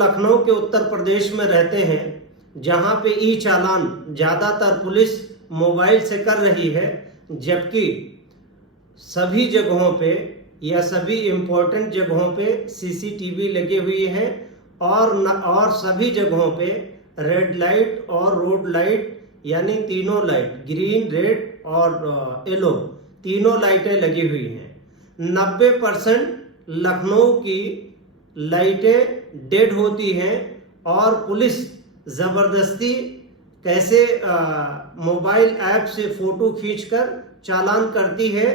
लखनऊ के उत्तर प्रदेश में रहते हैं, जहां पे ई चालान ज़्यादातर पुलिस मोबाइल से कर रही है, जबकि सभी जगहों पे या सभी इम्पोर्टेंट जगहों पे सीसीटीवी लगे हुए हैं और सभी जगहों पे रेड लाइट और रोड लाइट यानी तीनों लाइट ग्रीन, रेड और येलो तीनों लाइटें लगी हुई हैं। 90% लखनऊ की लाइटें डेड होती हैं और पुलिस ज़बरदस्ती कैसे मोबाइल ऐप से फ़ोटो खींचकर चालान करती है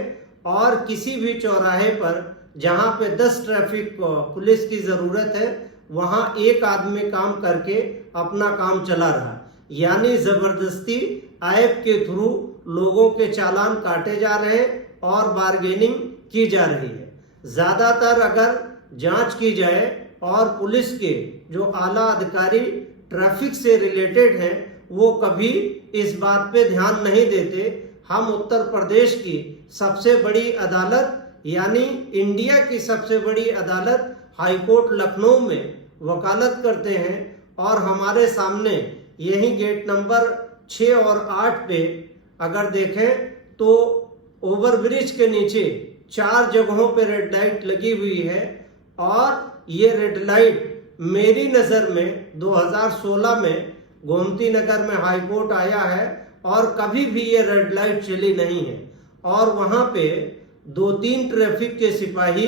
और किसी भी चौराहे पर जहां पे 10 ट्रैफिक पुलिस की ज़रूरत है वहां एक आदमी काम करके अपना काम चला रहा, यानी ज़बरदस्ती ऐप के थ्रू लोगों के चालान काटे जा रहे हैं और बार्गेनिंग की जा रही है। ज़्यादातर अगर जांच की जाए और पुलिस के जो आला अधिकारी ट्रैफिक से रिलेटेड हैं वो कभी इस बात पे ध्यान नहीं देते। हम उत्तर प्रदेश की सबसे बड़ी अदालत यानी इंडिया की सबसे बड़ी अदालत हाईकोर्ट लखनऊ में वकालत करते हैं और हमारे सामने यही गेट नंबर 6 और 8 पे अगर देखें तो ओवरब्रिज के नीचे 4 जगहों पे रेड लाइट लगी हुई है और ये रेड लाइट मेरी नज़र में 2016 में गोमती नगर में हाईकोर्ट आया है और कभी भी ये रेड लाइट चली नहीं है और वहाँ पे 2-3 ट्रैफिक के सिपाही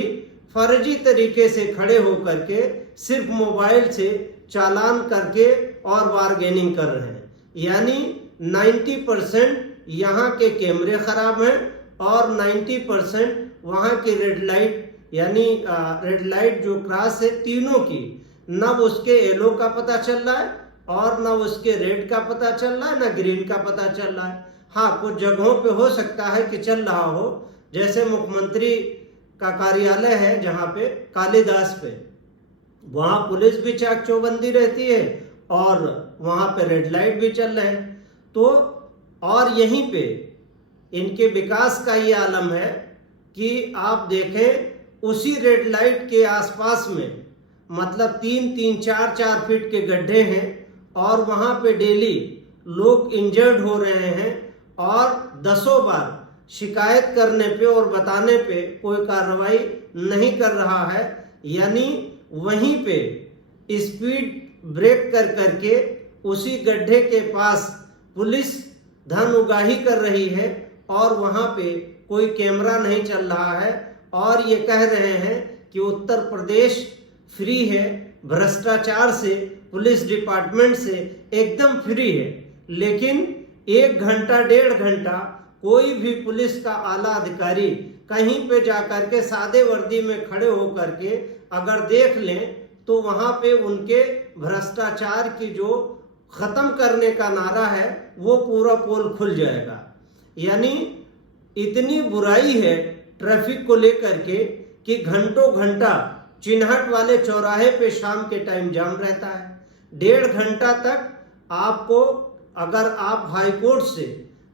फर्जी तरीके से खड़े होकर के सिर्फ मोबाइल से चालान करके और बार्गेनिंग कर रहे हैं, यानी 90% यहाँ के कैमरे खराब हैं और 90% वहाँ की रेड लाइट यानी रेड लाइट जो क्रॉस है तीनों की, न उसके येलो का पता चल रहा है और न उसके रेड का पता चल रहा है, न ग्रीन का पता चल रहा है। हाँ, कुछ जगहों पे हो सकता है कि चल रहा हो, जैसे मुख्यमंत्री का कार्यालय है जहाँ पे कालीदास पे, वहाँ पुलिस भी चाक चौबंदी रहती है और वहाँ पे रेड लाइट भी चल रहे हैं। तो और यहीं पे इनके विकास का ये आलम है कि आप देखें उसी रेड लाइट के आसपास में मतलब 3-3, 4-4 फीट के गड्ढे हैं और वहाँ पे डेली लोग इंजर्ड हो रहे हैं और 10 बार शिकायत करने पे और बताने पे कोई कार्रवाई नहीं कर रहा है, यानी वहीं पे स्पीड ब्रेक कर करके उसी गड्ढे के पास पुलिस धन उगाही कर रही है और वहाँ पे कोई कैमरा नहीं चल रहा है और ये कह रहे हैं कि उत्तर प्रदेश फ्री है, भ्रष्टाचार से पुलिस डिपार्टमेंट से एकदम फ्री है। लेकिन 1 घंटा 1.5 घंटा कोई भी पुलिस का आला अधिकारी कहीं पे जाकर के सादे वर्दी में खड़े होकर के अगर देख लें तो वहाँ पे उनके भ्रष्टाचार की जो खत्म करने का नारा है वो पूरा पोल खुल जाएगा। यानी इतनी बुराई है ट्रैफिक को लेकर के कि घंटों घंटा चिन्हट वाले चौराहे पे शाम के टाइम जाम रहता है। 1.5 घंटा तक आपको अगर आप हाईकोर्ट से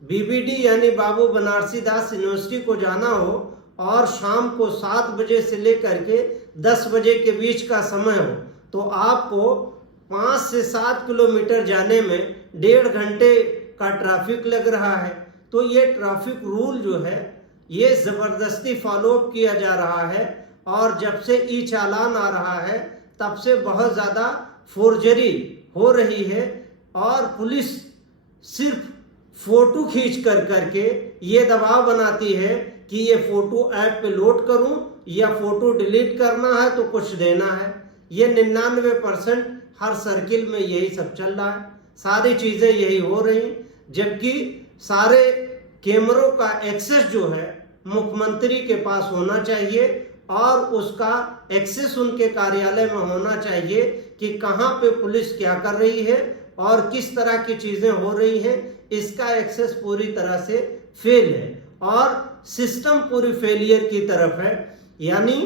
बीबीडी यानी बाबू बनारसी दास यूनिवर्सिटी को जाना हो और शाम को 7 बजे से लेकर के 10 बजे के बीच का समय हो तो आपको 5 से 7 किलोमीटर जाने में 1.5 घंटे का ट्रैफिक लग रहा है। तो ये ट्रैफिक रूल जो है ये ज़बरदस्ती फॉलो किया जा रहा है और जब से ई चालान आ रहा है तब से बहुत ज़्यादा फोर्जरी हो रही है और पुलिस सिर्फ फ़ोटो खींच कर करके ये दबाव बनाती है कि ये फ़ोटो ऐप पे लोड करूं या फ़ोटो डिलीट करना है तो कुछ देना है। ये 99% हर सर्किल में यही सब चल रहा है, सारी चीज़ें यही हो रही, जबकि सारे कैमरों का एक्सेस जो है मुख्यमंत्री के पास होना चाहिए और उसका एक्सेस उनके कार्यालय में होना चाहिए कि कहाँ पे पुलिस क्या कर रही है और किस तरह की चीज़ें हो रही हैं। इसका एक्सेस पूरी तरह से फेल है और सिस्टम पूरी फेलियर की तरफ है। यानी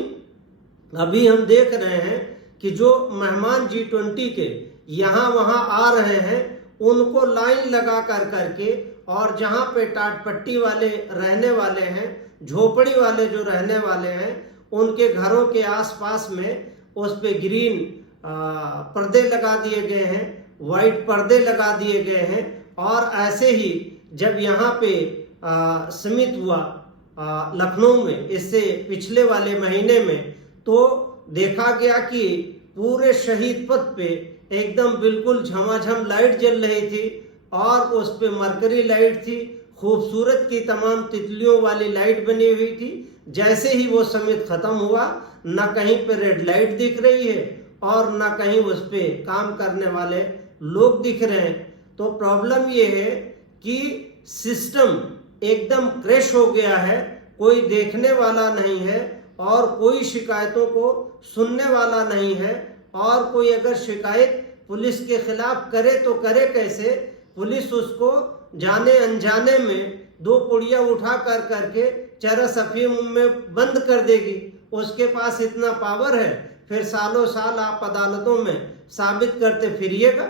अभी हम देख रहे हैं कि जो मेहमान G20 के यहाँ वहाँ आ रहे हैं उनको लाइन लगा कर करके और जहाँ पे टाट पट्टी वाले रहने वाले हैं, झोपड़ी वाले जो रहने वाले हैं, उनके घरों के आसपास में उस पे ग्रीन पर्दे लगा दिए गए हैं, वाइट पर्दे लगा दिए गए हैं। और ऐसे ही जब यहाँ पे समिट हुआ लखनऊ में इससे पिछले वाले महीने में, तो देखा गया कि पूरे शहीद पथ पे एकदम बिल्कुल झमाझम लाइट जल रही थी और उस पे मरकरी लाइट थी, खूबसूरत की तमाम तितलियों वाली लाइट बनी हुई थी। जैसे ही वो समिट खत्म हुआ, ना कहीं पे रेड लाइट दिख रही है और ना कहीं उस पे काम करने वाले लोग दिख रहे हैं। तो प्रॉब्लम ये है कि सिस्टम एकदम क्रैश हो गया है, कोई देखने वाला नहीं है और कोई शिकायतों को सुनने वाला नहीं है। और कोई अगर शिकायत पुलिस के खिलाफ करे तो करे कैसे? पुलिस उसको जाने अनजाने में दो पुड़िया उठा कर करके चरस अफीम में बंद कर देगी। उसके पास इतना पावर है, फिर सालों साल आप अदालतों में साबित करते फिरिएगा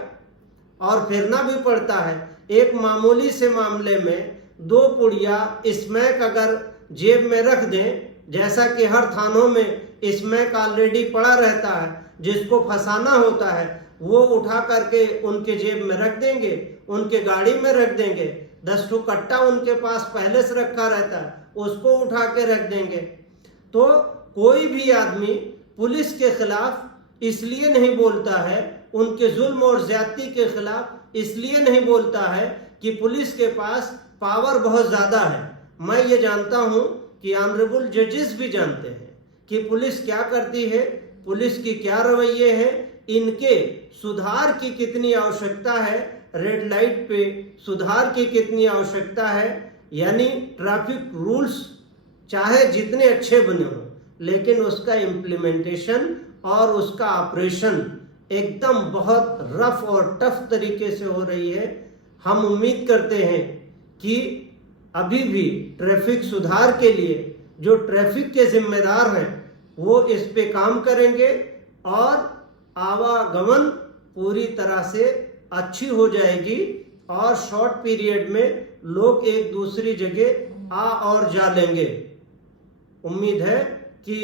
और फिरना भी पड़ता है। एक मामूली से मामले में दो पुड़िया स्मैक अगर जेब में रख दें, जैसा कि हर थानों में स्मैक ऑलरेडी पड़ा रहता है, जिसको फंसाना होता है वो उठा करके उनके जेब में रख देंगे, उनके गाड़ी में रख देंगे। 10 ठो कट्टा उनके पास पहले से रखा रहता है, उसको उठा के रख देंगे। तो कोई भी आदमी पुलिस के खिलाफ इसलिए नहीं बोलता है, उनके जुल्म और ज्यादती के खिलाफ इसलिए नहीं बोलता है कि पुलिस के पास पावर बहुत ज्यादा है। मैं ये जानता हूं कि ऑनरेबल जजेस भी जानते हैं कि पुलिस क्या करती है, पुलिस की क्या रवैये है, इनके सुधार की कितनी आवश्यकता है, रेड लाइट पे सुधार की कितनी आवश्यकता है। यानी ट्रैफिक रूल्स चाहे जितने अच्छे बने हों, लेकिन उसका इम्प्लीमेंटेशन और उसका ऑपरेशन एकदम बहुत रफ और टफ तरीके से हो रही है। हम उम्मीद करते हैं कि अभी भी ट्रैफिक सुधार के लिए जो ट्रैफिक के जिम्मेदार हैं वो इस पे काम करेंगे और आवागमन पूरी तरह से अच्छी हो जाएगी और शॉर्ट पीरियड में लोग एक दूसरी जगह आ और जा लेंगे। उम्मीद है कि